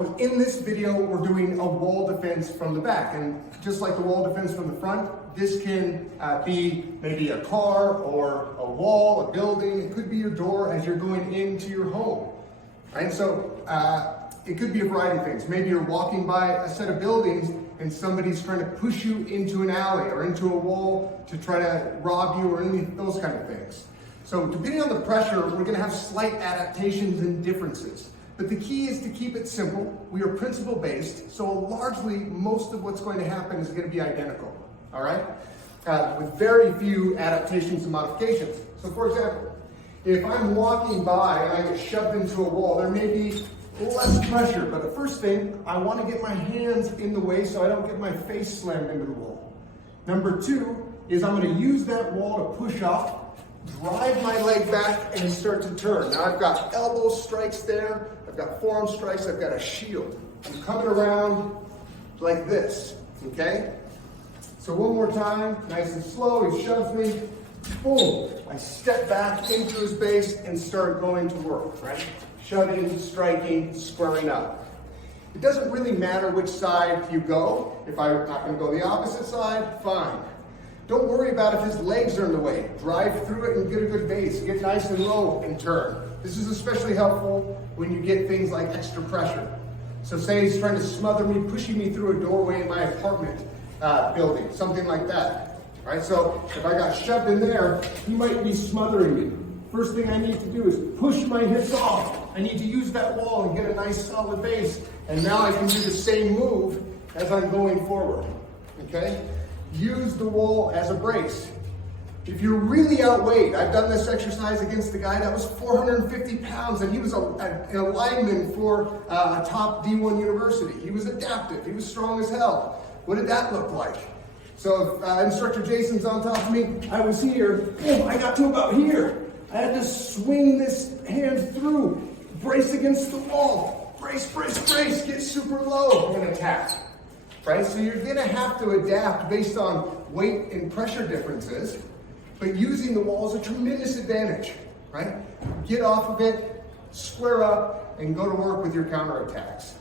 In this video, we're doing a wall defense from the back, and just like the wall defense from the front, this can be maybe a car or a wall, a building. It could be your door as you're going into your home, right? So it could be a variety of things. Maybe you're walking by a set of buildings and somebody's trying to push you into an alley or into a wall to try to rob you or any of those kind of things. So depending on the pressure, we're gonna have slight adaptations and differences. But the key is to keep it simple. We are principle based, so largely most of what's going to happen is going to be identical, all right? With very few adaptations and modifications. So for example, if I'm walking by and I get shoved into a wall, there may be less pressure, but the first thing, I want to get my hands in the way so I don't get my face slammed into the wall. Number two is I'm going to use that wall to push up, drive my leg back and start to turn. Now I've got elbow strikes there, I've got forearm strikes, I've got a shield. I'm coming around like this, okay? So one more time, nice and slow, he shoves me, boom. I step back into his base and start going to work, right? Shoving, striking, squaring up. It doesn't really matter which side you go. If I'm not gonna go the opposite side, fine. Don't worry about if his legs are in the way. Drive through it and get a good base. Get nice and low and turn. This is especially helpful when you get things like extra pressure. So say he's trying to smother me, pushing me through a doorway in my apartment building, something like that. All right, so if I got shoved in there, he might be smothering me. First thing I need to do is push my hips off. I need to use that wall and get a nice solid base. And now I can do the same move as I'm going forward, okay? Use the wall as a brace. If you're really outweighed, I've done this exercise against a guy that was 450 pounds and he was a lineman for a top D1 university. He was adaptive, he was strong as hell. What did that look like? So if instructor Jason's on top of me, I was here, boom, I got to about here. I had to swing this hand through, brace against the wall, brace, brace, brace, get super low and attack. Right? So you're gonna have to adapt based on weight and pressure differences, but using the wall is a tremendous advantage, right? Get off of it, square up, and go to work with your counterattacks.